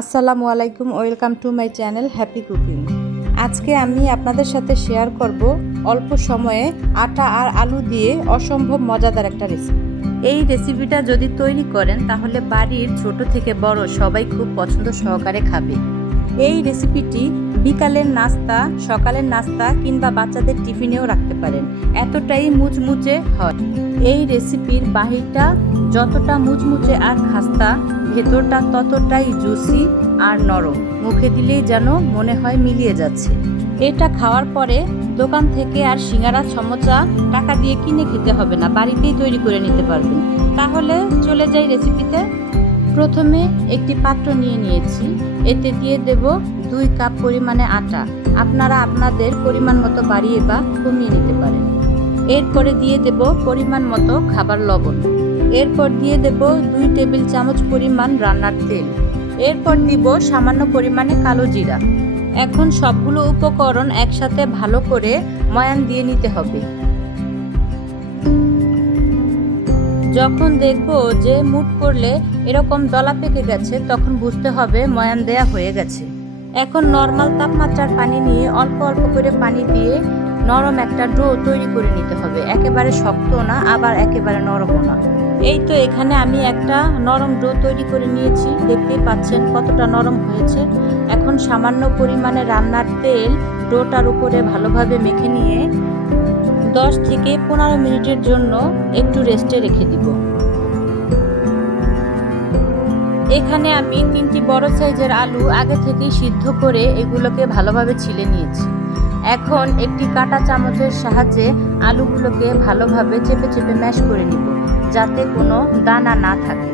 আসসালামু আলাইকুম, welcome to my channel happy cooking. আজকে আমি আপনাদের সাথে শেয়ার করব অল্প সময়ে আটা আর আলু দিয়ে অসম্ভব মজাদার একটা রেসিপি। এই রেসিপিটা যদি তৈরি করেন তাহলে বাড়ির ছোট থেকে বড় সবাই খুব পছন্দ সহকারে খাবে। এই রেসিপিটি বিকালের নাস্তা, সকালের নাস্তা কিংবা বাচ্চাদের টিফিনেও রাখতে পারেন, এতটাই মুচমুচে হয়। এই রেসিপির বাহিরটা যতটা মুচমুচে আর খাস্তা, ভেতরটা ততটাই জুসি আর নরম। মুখে দিলেই যেন মনে হয় মিলিয়ে যাচ্ছে। এটা খাওয়ার পরে দোকান থেকে আর সিঙ্গারা সমোসা টাকা দিয়ে কিনে খেতে হবে না, বাড়িতেই তৈরি করে নিতে পারবেন। তাহলে চলে যাই রেসিপিতে। প্রথমে একটি পাত্র নিয়ে নিয়েছি, এতে দিয়ে দেব 2 কাপ পরিমাণে আটা। আপনারা আপনাদের পরিমাণ মতো বাড়িয়ে বা কমিয়ে নিতে পারেন। এরপরে দিয়ে দেব পরিমাণ মতো খাবার লবণ। এরপর দিয়ে দেব 2 টেবিল চামচ পরিমাণ রান্নার তেল। এরপর দিব সামান্য পরিমাণে কালো জিরা। এখন সবগুলো উপকরণ একসাথে ভালো করে ময়ান দিয়ে নিতে হবে। যখন দেখব যে মুঠ করলে এরকম দলা পেকে গেছে, তখন বুঝতে হবে ময়ান দেয়া হয়ে গেছে। এখন নর্মাল তাপমাত্রার পানি নিয়ে অল্প অল্প করে পানি দিয়ে নরম একটা ডো তৈরি করে নিতে হবে। একেবারে শক্ত না, আবার একেবারে নরমও না। এই তো এখানে আমি একটা নরম ডো তৈরি করে নিয়েছি, দেখতেই পাচ্ছেন কতটা নরম হয়েছে। এখন সামান্য পরিমাণে রান্নার তেল ডোটার উপরে ভালোভাবে মেখে নিয়ে 10 থেকে 15 মিনিটের জন্য একটু রেস্টে রেখে দিব। এখানে আমি 3টি বড় সাইজের আলু আগে থেকেই সিদ্ধ করে এগুলোকে ভালোভাবে ছিলে নিয়েছি। এখন একটি কাঁটা চামচের সাহায্যে আলুগুলোকে ভালোভাবে চেপে চেপে ম্যাশ করে নিব, যাতে কোনো দানা না থাকে।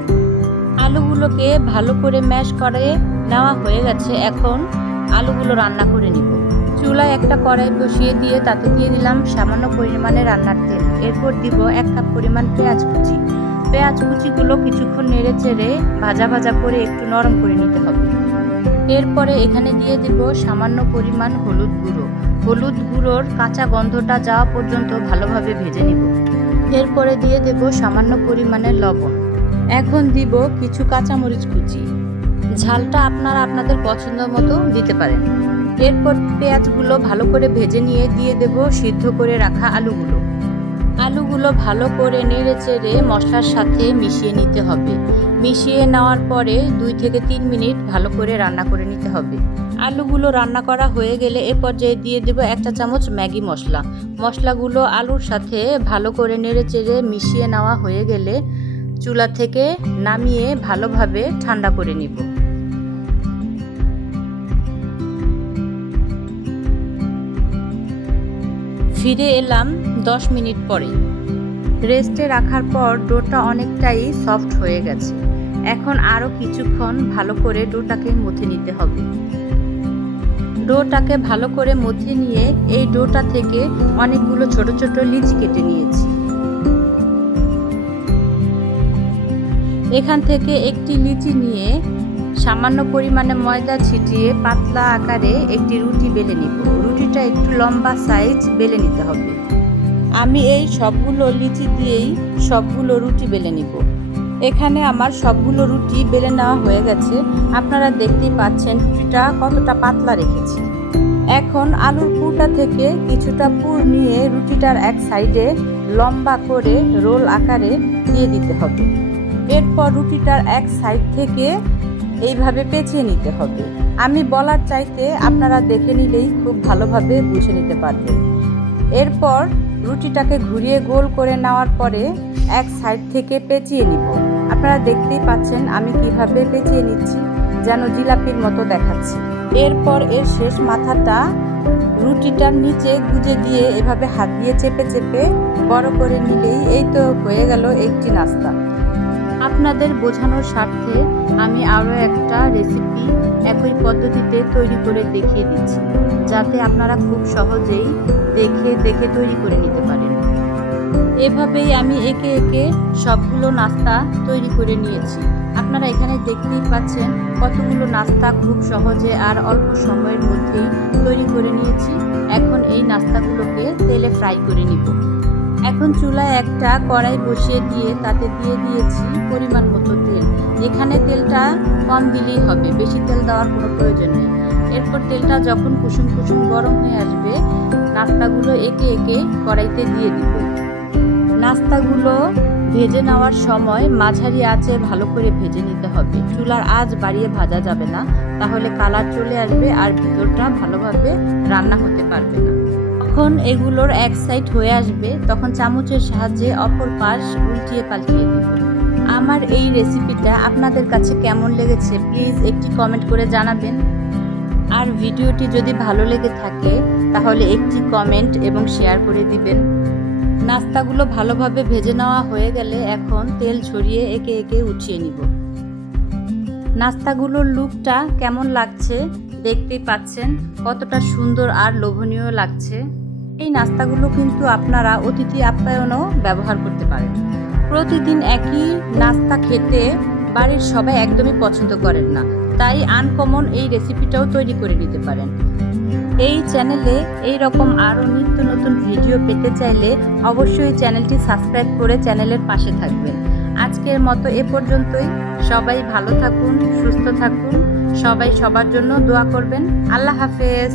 আলুগুলোকে ভালো করে ম্যাশ করে নেওয়া হয়ে গেছে। এখন আলুগুলো রান্না করে নিব। চুলায় একটা কড়াই বসিয়ে দিয়ে তাতে দিয়ে দিলাম সামান্য পরিমাণে রান্নার তেল। এরপর দিব 1 কাপ পরিমাণ পেঁয়াজ কুচি। পেঁয়াজ কুচিগুলো কিছুক্ষণ নেড়ে চেড়ে ভাজা ভাজা করে একটু নরম করে নিতে হবে। এরপরে এখানে দিয়ে দিব সামান্য পরিমাণ হলুদ গুঁড়ো। হলুদ গুঁড়োর কাঁচা গন্ধটা যাওয়া পর্যন্ত ভালোভাবে ভেজে নিব। এরপরে দিয়ে দেব সামান্য পরিমাণে লবণ। এখন দিব কিছু কাঁচামরিচ কুচি। ঝালটা আপনারা আপনাদের পছন্দ মতো দিতে পারেন। এরপর পেঁয়াজগুলো ভালো করে ভেজে নিয়ে দিয়ে দেব সিদ্ধ করে রাখা আলুগুলো। আলুগুলো ভালো করে নেড়ে চেড়ে মশলার সাথে মিশিয়ে নিতে হবে। মিশিয়ে নেওয়ার পরে 2 থেকে 3 মিনিট ভালো করে রান্না করে নিতে হবে। আলুগুলো রান্না করা হয়ে গেলে এ পর্যায়ে দিয়ে দেব 1 চা চামচ ম্যাগি মশলা। মশলাগুলো আলুর সাথে ভালো করে নেড়ে চেড়ে মিশিয়ে নেওয়া হয়ে গেলে চুলা থেকে নামিয়ে ভালোভাবে ঠান্ডা করে নিব। ফিরে এলাম 10 মিনিট পরে। রেস্টে রাখার পর ডোটা অনেকটাই সফট হয়ে গেছে। এখন আরও কিছুক্ষণ ভালো করে ডোটাকে মথে নিতে হবে। ডোটাকে ভালো করে মথে নিয়ে এই ডোটা থেকে অনেকগুলো ছোট ছোট লিচি কেটে নিয়েছি। এখান থেকে একটি লিচি নিয়ে সামান্য পরিমাণে ময়দা ছিটিয়ে পাতলা আকারে একটি রুটি বেলে নিব। রুটিটা একটু লম্বা সাইজ বেলে নিতে হবে। আমি এই সবগুলো লিচি দিয়েই সবগুলো রুটি বেলে নিব। এখানে আমার সবগুলো রুটি বেলে নেওয়া হয়ে গেছে। আপনারা দেখতেই পাচ্ছেন রুটিটা কতটা পাতলা রেখেছি। এখন আলুর পুরটা থেকে কিছুটা পুর নিয়ে রুটিটার এক সাইডে লম্বা করে রোল আকারে দিয়ে দিতে হবে। এরপর রুটিটার এক সাইড থেকে এইভাবে পেঁচিয়ে নিতে হবে। আমি বলার চাইতে আপনারা দেখে নিলেই খুব ভালোভাবে বুঝে নিতে পারবেন। এরপর রুটিটাকে ঘুরিয়ে গোল করে নেওয়ার পরে এক সাইড থেকে পেঁচিয়ে নিব। আপনারা দেখতেই পাচ্ছেন আমি কিভাবে পেঁচিয়ে নিচ্ছি, যেন জিলাপির মতো দেখাচ্ছি। এরপর এর শেষ মাথাটা রুটিটার নিচে গুজে দিয়ে এভাবে হাত দিয়ে চেপে চেপে বড় করে নিলেই এই তো হয়ে গেল একটি নাস্তা। আপনাদের বোঝানোর স্বার্থে আমি আরও একটা রেসিপি একই পদ্ধতিতে তৈরি করে দেখিয়ে দিচ্ছি, যাতে আপনারা খুব সহজেই দেখে দেখে তৈরি করে নিতে পারেন। এভাবেই আমি একে একে সবগুলো নাস্তা তৈরি করে নিয়েছি। আপনারা এখানে দেখতেই পাচ্ছেন কতগুলো নাস্তা খুব সহজে আর অল্প সময়ের মধ্যেই তৈরি করে নিয়েছি। এখন এই নাস্তাগুলোকে তেলে ফ্রাই করে নিব। এখন চুলায় একটা কড়াই বসিয়ে দিয়ে তাতে দিয়ে দিয়েছি পরিমাণ মতো তেল। এখানে তেলটা কম দিলেই হবে, বেশি তেল দেওয়ার কোনো প্রয়োজন নেই। এরপর তেলটা যখন কুসুম কুসুম গরম হয়ে আসবে, নাস্তাগুলো একে একে কড়াইতে দিয়ে দিব। নাস্তাগুলো ভেজে নেওয়ার সময় মাঝারি আঁচে ভালো করে ভেজে নিতে হবে। চুলার আঁচ বাড়িয়ে ভাজা যাবে না, তাহলে কালার চলে আসবে আর ভিতরটা ভালোভাবে রান্না হতে পারবে না। যখন এগুলোর এক সাইড হয়ে আসবে, তখন চামচের সাহায্যে অপর পাশ উল্টিয়ে পাল্টিয়ে দেব। আমার এই রেসিপিটা আপনাদের কাছে কেমন লেগেছে প্লিজ একটি কমেন্ট করে জানাবেন। আর ভিডিওটি যদি ভালো লেগে থাকে তাহলে একটি কমেন্ট এবং শেয়ার করে দিবেন। নাস্তাগুলো ভালোভাবে ভেজে নেওয়া হয়ে গেলে এখন তেল ঝরিয়ে একে একে উঠিয়ে নিব। নাস্তাগুলোর লুকটা কেমন লাগছে দেখতেই পাচ্ছেন, কতটা সুন্দর আর লোভনীয় লাগছে। এই নাস্তাগুলো কিন্তু আপনারা অতিথি আপ্যায়নও ব্যবহার করতে পারেন। প্রতিদিন একই নাস্তা খেতে বাড়ির সবাই একদমই পছন্দ করেন না, তাই আনকমন এই রেসিপিটাও তৈরি করে নিতে পারেন। এই চ্যানেলে এই রকম আরও নিত্য নতুন ভিডিও পেতে চাইলে অবশ্যই চ্যানেলটি সাবস্ক্রাইব করে চ্যানেলের পাশে থাকবেন। আজকের মতো এ পর্যন্তই। সবাই ভালো থাকুন, সুস্থ থাকুন, সবাই সবার জন্য দোয়া করবেন। আল্লাহ হাফেজ।